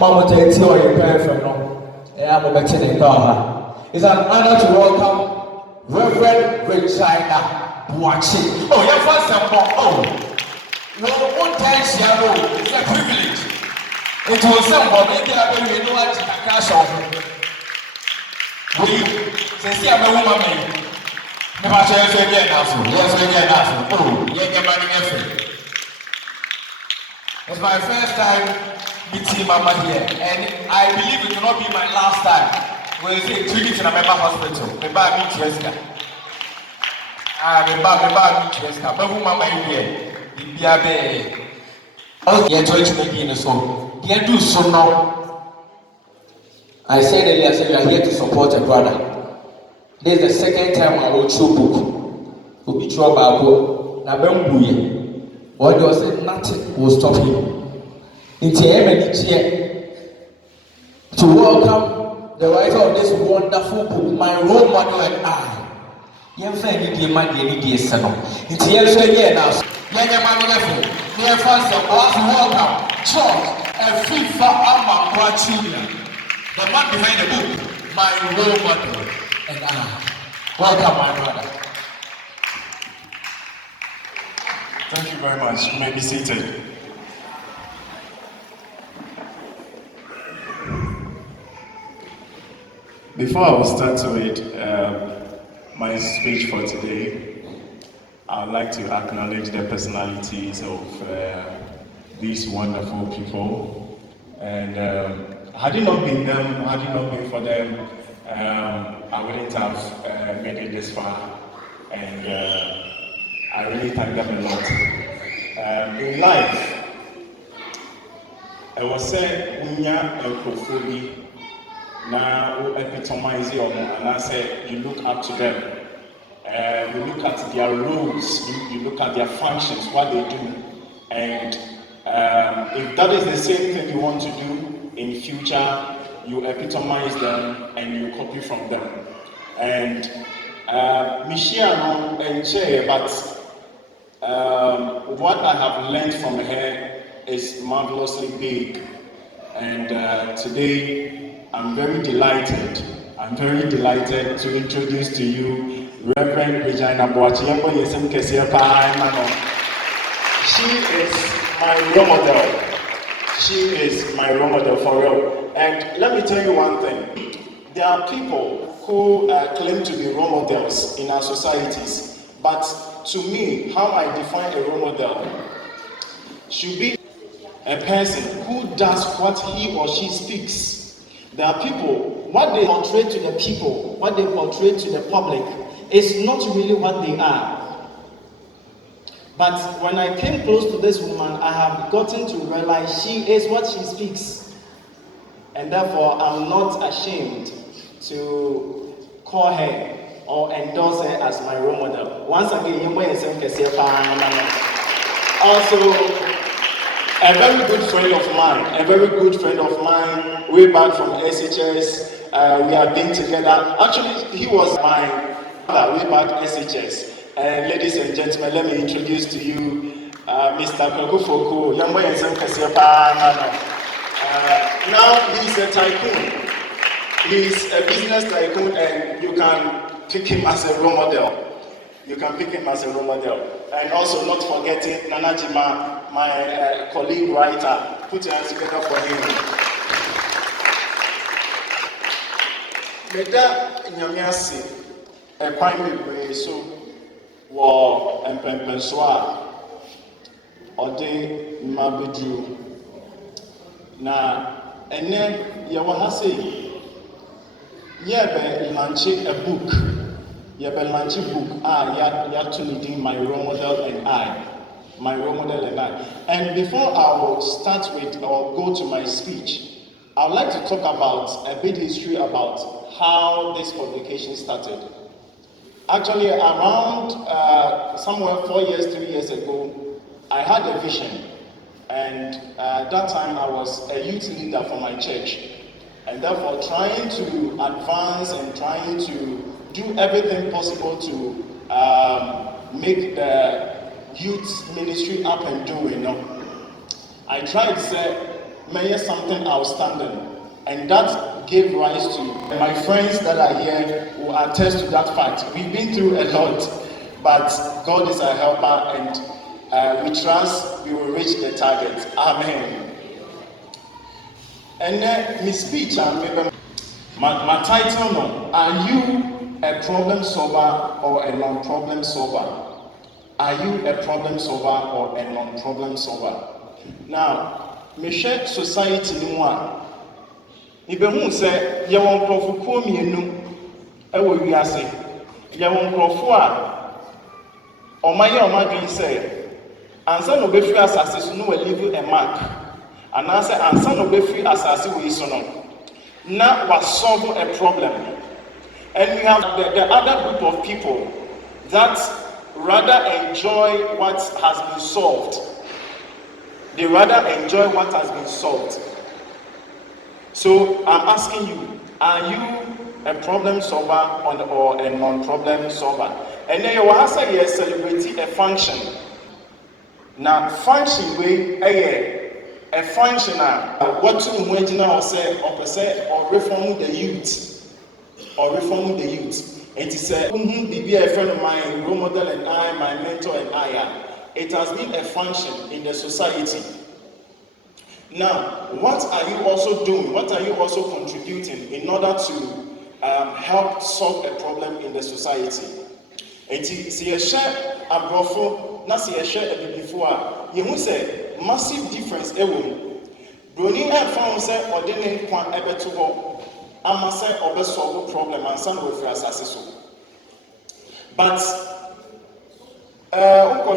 Mama Tati or your parent, no, I'm a in car. It's an honor to welcome Reverend Regina watching. Oh, your first time, oh, no one time, it's a privilege. It was someone maybe I will know what to cash on. We say, I'm a woman. Never share again, yes, again, oh, yeah, money effort. It's my first time meeting Mama here, and I believe it will not be my last time. When you say Trinity in a member hospital, maybe I meet Jessica. Maybe I meet Jessica. But who Mama here? The Biabe. Oh, yeah, to make in the song. Yeah, do so now. I said earlier, I said you are here to support a brother. This is the second time I will show book. Will be trouble about Nabembuye. What was said, nothing will stop him. Into to welcome the writer of this wonderful book, my role model and I. Young family, dear man, dear son. It's here again now. Young man, dear fans of us, welcome, Church, and FIFA Amankwah children. The man behind the book, my role model and I. Welcome, my brother. Thank you very much. You may be seated. Before I will start with my speech for today, I would like to acknowledge the personalities of these wonderful people. And had it not been them, had it not been for them, I wouldn't have made it this far. And I really thank them a lot. In life, I was saying, "Unya elkofobi na epitomize your and I said, you look up to them. You look at their roles, you look at their functions, what they do, and if that is the same thing you want to do in future, you epitomize them and you copy from them. And Michiano and Che, but what I have learned from her is marvelously big, and today I'm very delighted to introduce to you Reverend Regina Boachiembo Yesem Kesiepa. She is my role model. She is my role model for real. And let me tell you one thing. There are people who claim to be role models in our societies, but to me, how I define a role model should be a person who does what he or she speaks. There are people, what they portray to the people, what they portray to the public is not really what they are. But when I came close to this woman, I have gotten to realize she is what she speaks. And therefore, I'm not ashamed to call her or endorse her as my role model. Once again, also a very good friend of mine, way back from SHS. We have been together. Actually, he was my father way back SHS. Ladies and gentlemen, let me introduce to you Mr. Kogufoko. Now he's a tycoon. He's a business tycoon, and you can pick him as a role model. And also not forgetting Nana Jima, my colleague writer. Put your hands together for him. Meda Nyamiasi, a primary so war and Pempenswa, or de Mabidru. Na, and then Yawahase. Yebe launching a book. Yebe launching book. Yatulidin, my role model and I. And before I will start with or go to my speech, I would like to talk about a bit history about how this publication started. Actually, around somewhere 3 years ago, I had a vision, and at that time I was a youth leader for my church. And therefore trying to advance and trying to do everything possible to make the youth ministry up and doing. I tried to say, may something outstanding. And that gave rise to my friends that are here who attest to that fact. We've been through a lot, but God is our helper, and we trust we will reach the target. Amen. And then my speech, my title, no, are you a problem solver or a non-problem solver? Are you a problem solver or a non-problem solver? Now, me share society ni one. Ibehu say yewon nkrofo mienu ewo wiase. Yewon nkrofo a omaye omadwen say ansa no be free asase so no we leave a mark. Anase ansa no be free asase we so no. Na was solve a problem. And we have the other group of people that rather enjoy what has been solved. They rather enjoy what has been solved. So I'm asking you, are you a problem solver or a non-problem solver? And then you will answer yes, celebrating a function. Now, function way a functioner. What to imagine or say or reform the youth or reform the youth. And he said, be a friend of mine, role model, and I, my mentor, and I am. It has been a function in the society. Now, what are you also doing? What are you also contributing in order to help solve a problem in the society? And see a share a brofo, not see a share a before. You must say massive difference. Bruni and found say or didn't quite ever to go. I must say or solve the problem and some will for us. But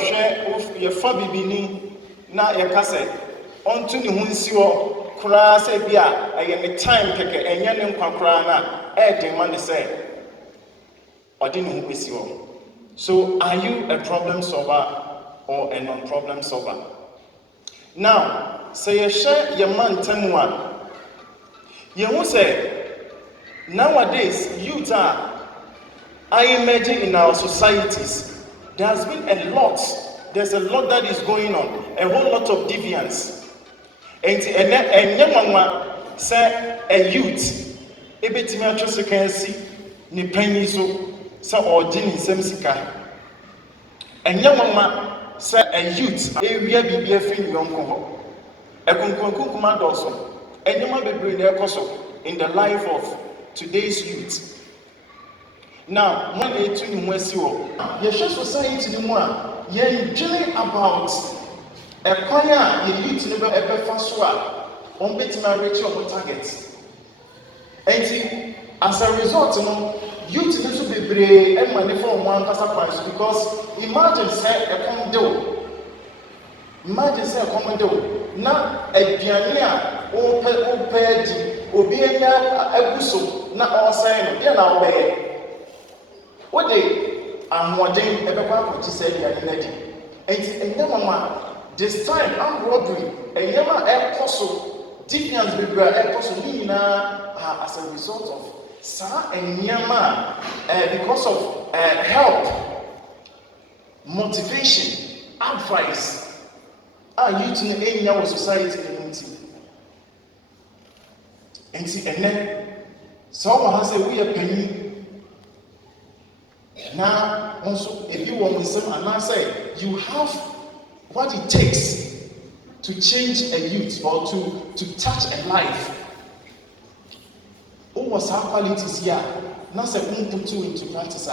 share with your fabi bini na your cassette. Onto the Hunsio, Kura say, Bia, I am a time keke, and Yanim Kwakrana, demand say, or didn't miss you. So, are you a problem solver or a non problem solver? Now, say a share your man 10-1. You will say, nowadays, youth are, I imagine in our societies, there has been there's a lot that is going on, a whole lot of deviance. And mama say a youth ebetimi atwose kan si ni panyi so say ordin nsem sika enye mama say a youth ewia bibia fi yonko ho ekunkunkuma doso enye ma bebre na ekoso in the life of today's youth. Now when e tu ni nwasi wo ye society ni mu a ye dreaming about a choir you need to never ever fast on bit my reach your target. And as a result, youth need to be brave and money from one price because imagine say a common do. Imagine say a common do. Now a piano open obienya ebuso na all say no na obey. What they am modern ever kwa say they energy. And mama this time, I'm robbery, and Yama air coso, deviants be air coso, as a result of Sarah and Yama, because of help, motivation, advice, are you to any our society community. And see, and then someone has said, we are paying. Now, also, if you want to say, and I say, you have what it takes to change a youth or to touch a life. What was our qualities here? Now say put you into practice.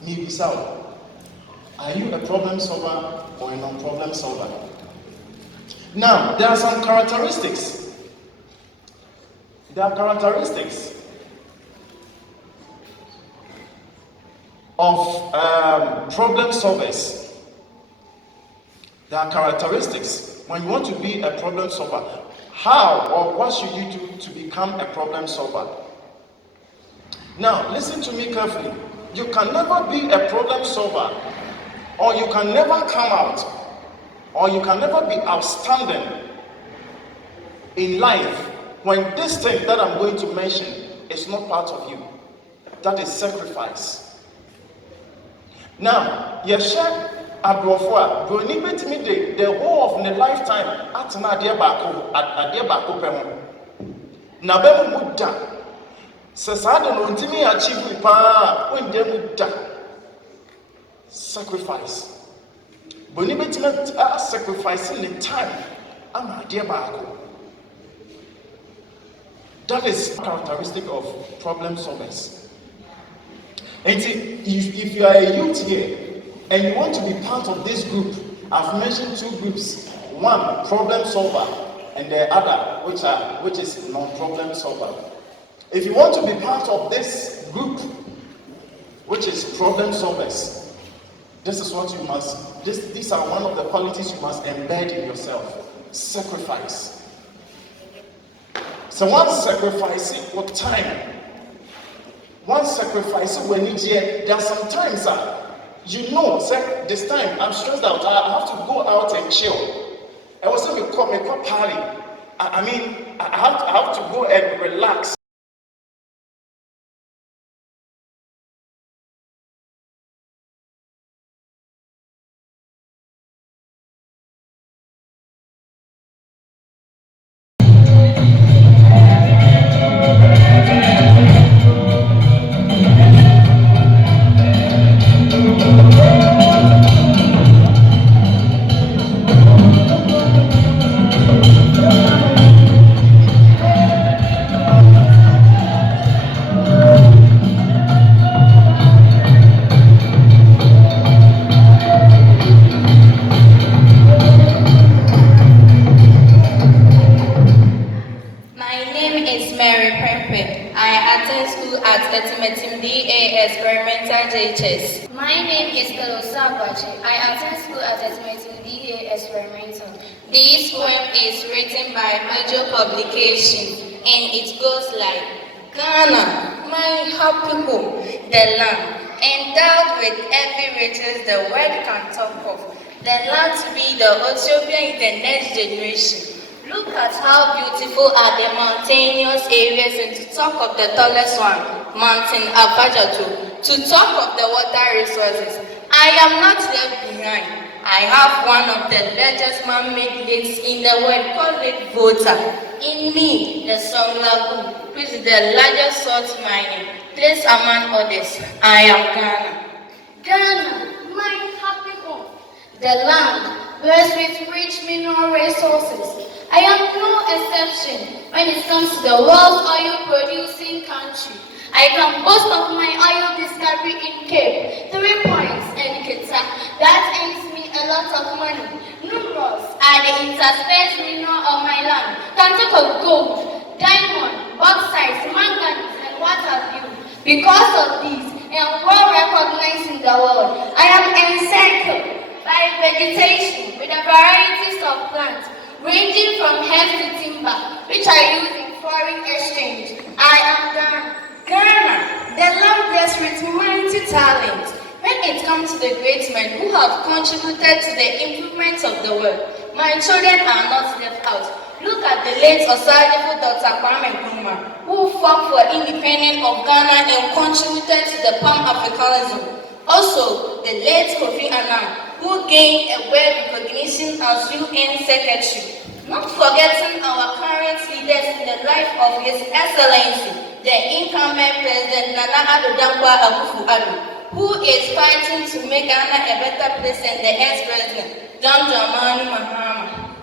Maybe so. Are you a problem solver or a non-problem solver? Now there are some characteristics. There are characteristics of problem solvers. There are characteristics when you want to be a problem solver. How or what should you do to become a problem solver? Now, listen to me carefully. You can never be a problem solver, or you can never come out, or you can never be outstanding in life when this thing that I'm going to mention is not part of you. That is sacrifice. Now, Abrofo broni betimi the whole of the lifetime atena ade baako pɛ ho na ba mu da sɛ saa de no ntimi achieve pa wonde mu da sacrifice broni betimi sacrifice the time ama ade baako. That is characteristic of problem solvers. And if you are a youth here and you want to be part of this group, I've mentioned two groups. One, problem solver, and the other, which is non-problem solver. If you want to be part of this group, which is problem solvers, this is what you must, these are one of the qualities you must embed in yourself. Sacrifice. So one sacrificing with time. One sacrificing when it's here. There are some times say this time I'm stressed out. I have to go out and chill. I was saying me call party. I mean I have to go and relax. My name is I attend school at Estimating DA Experimental. This poem is written by Mcgeo Publications and it goes like, Ghana, my happy home, the land, endowed with every riches the world can talk of. The land to be the Ethiopian in the next generation. Look at how beautiful are the mountainous areas, and to talk of the tallest one, Mountain Abajato. To talk of the water resources, I am not left behind. I have one of the largest man-made lakes in the world called Lake Volta. In me, the Song Lagoon, which is the largest salt mining place among others. I am Ghana. Ghana, my happy home. The land blessed with rich mineral resources. I am no exception when it comes to the world's oil-producing country. I can boast of my oil discovery in Cape, 3 points, and Kita. That earns me a lot of money. Numerous are the interspersed minerals of my land. Can take of gold, diamond, bauxite, manganese, and what have you. Because of these, I am well recognized in the world. I am encircled by vegetation with a varieties of plants, ranging from herbs to timber, which are used in foreign exchange. I am Ghana, the land blessed with mighty talent. When it comes to the great men who have contributed to the improvements of the world, my children are not left out. Look at the late Osagyefo Dr. Kwame Nkrumah, who fought for independence of Ghana and contributed to the Pan-Africanism. Also, the late Kofi Annan, who gained a world recognition as UN Secretary. Not forgetting our current leaders in the life of His Excellency, the incumbent President Nana Addo Dankwa Akufo-Addo, who is fighting to make Ghana a better place than the ex-president, John Dramani Mahama.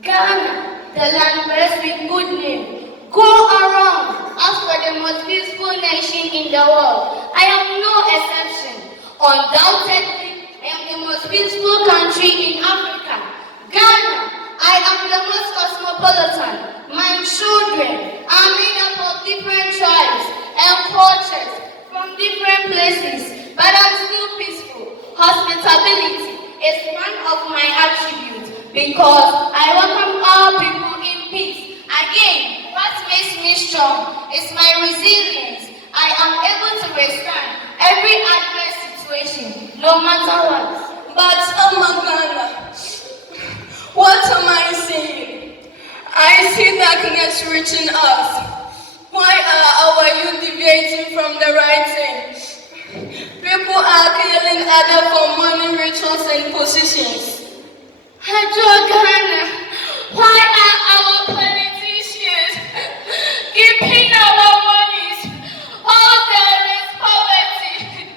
Ghana, the land blessed with good name. Go around, ask for the most peaceful nation in the world. I am no exception. Undoubtedly, I am the most peaceful country in Africa. Ghana, I am the most cosmopolitan. My children are made up of different tribes and cultures from different places, but I'm still peaceful. Hospitality is one of my attributes because I welcome all people in peace. Again, what makes me strong is my resilience. I am able to withstand every adverse situation, no matter what. But Ghana, what am I saying? I see darkness reaching us. Why are our youth deviating from the right thing? We People are killing others for money, rituals, and positions. Ghana, why are our politicians keeping our monies? All there is poverty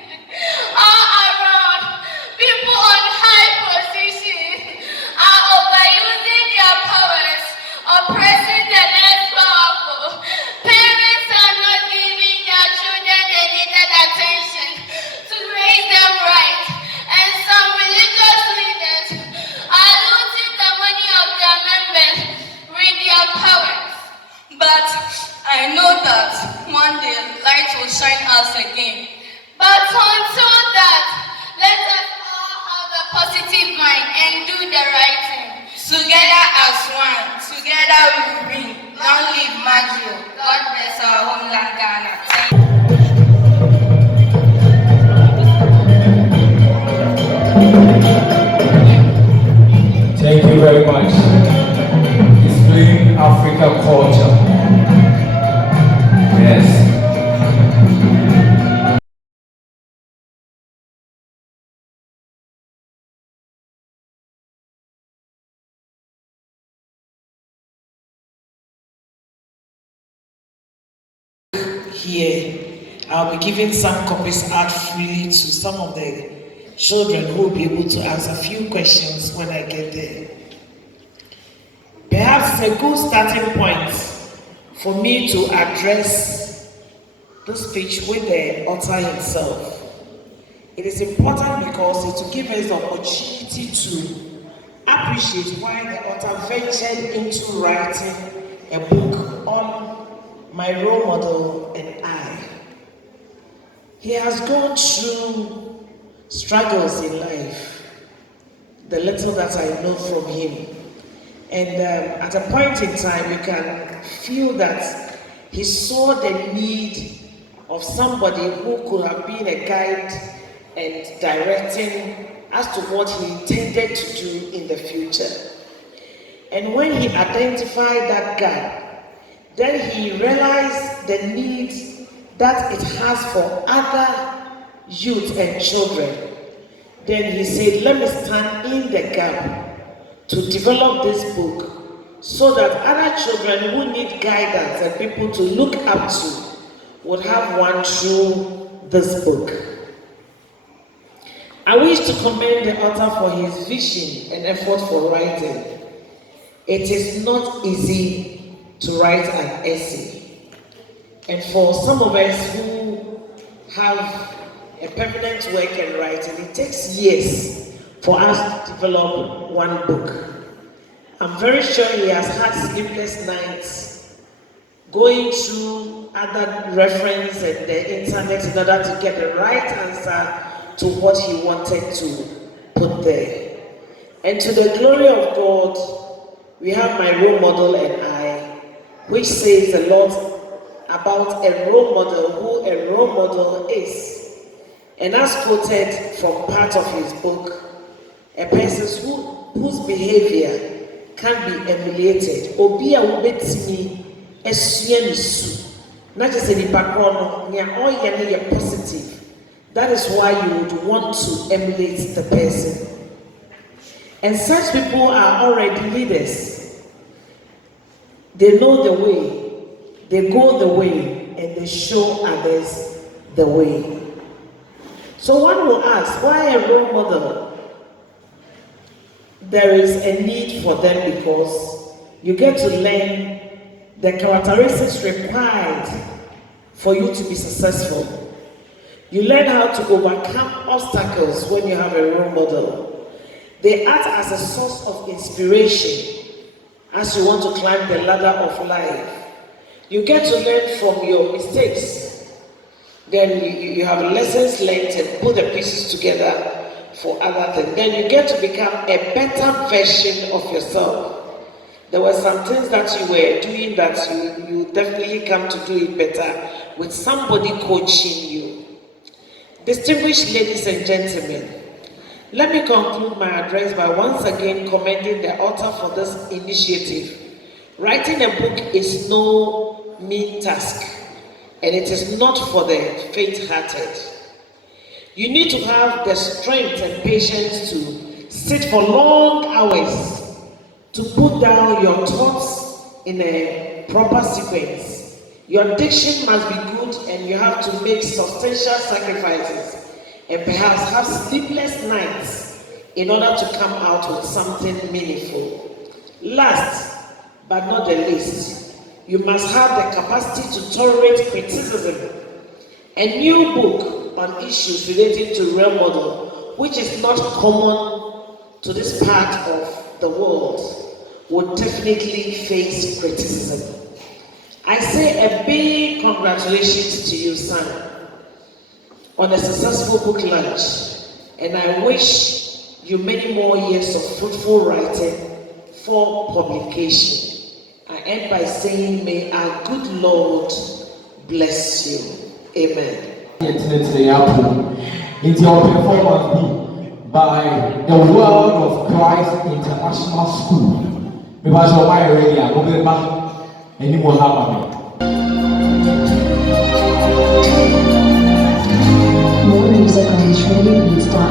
all around. People on high positions are overusing their powers, oppressing the less powerful. Parents are not giving their children the needed attention to raise them right, and some religious leaders are looting the money of their members with their powers. But I know that one day light will shine us again. But until that, let us all have a positive mind and do the right thing. Together as one, together we will win. Long live Mcgeo. God bless our homeland Ghana. Thank you very much. Displaying African culture. Yes. Here, I'll be giving some copies out freely to some of the children who will be able to answer a few questions when I get there. Perhaps it's a good starting point for me to address this speech with the author himself. It is important because it will give us the opportunity to appreciate why the author ventured into writing a book on my role model and I. He has gone through struggles in life, the little that I know from him. And at a point in time, you can feel that he saw the need of somebody who could have been a guide and directing as to what he intended to do in the future. And when he identified that gap, then he realized the need that it has for other youth and children. Then he said, let me stand in the gap to develop this book so that other children who need guidance and people to look up to would have one through this book. I wish to commend the author for his vision and effort for writing. It is not easy to write an essay. And for some of us who have a permanent work in writing, it takes years for us to develop one book. I'm very sure he has had sleepless nights going through other reference and the internet in order to get the right answer to what he wanted to put there. And to the glory of God, we have my role model and I, which says a lot about a role model, who a role model is. And as quoted from part of his book, a person whose behavior can be emulated. Obi a wobetimi esua nisu. Not just any background, you're positive. That is why you would want to emulate the person. And such people are already leaders. They know the way, they go the way, and they show others the way. So one will ask, why a role model? There is a need for them because you get to learn the characteristics required for you to be successful. You learn how to overcome obstacles when you have a role model. They act as a source of inspiration as you want to climb the ladder of life. You get to learn from your mistakes. Then you have lessons learned and put the pieces together for other things. Then you get to become a better version of yourself. There were some things that you were doing that you definitely come to do it better with somebody coaching you. Distinguished ladies and gentlemen, let me conclude my address by once again commending the author for this initiative. Writing a book is no mean task, and it is not for the faint-hearted. You need to have the strength and patience to sit for long hours to put down your thoughts in a proper sequence. Your diction must be good, and you have to make substantial sacrifices and perhaps have sleepless nights in order to come out with something meaningful. Last but not the least, you must have the capacity to tolerate criticism. A new book on issues relating to role model, which is not common to this part of the world, would definitely face criticism. I say a big congratulations to you, son, on a successful book launch, and I wish you many more years of fruitful writing for publication. I end by saying, may our good Lord bless you. Amen. It's your performance by the Word of Christ International School. Because of my already, I will be back and you will have me. More music on TrinityBeats.com.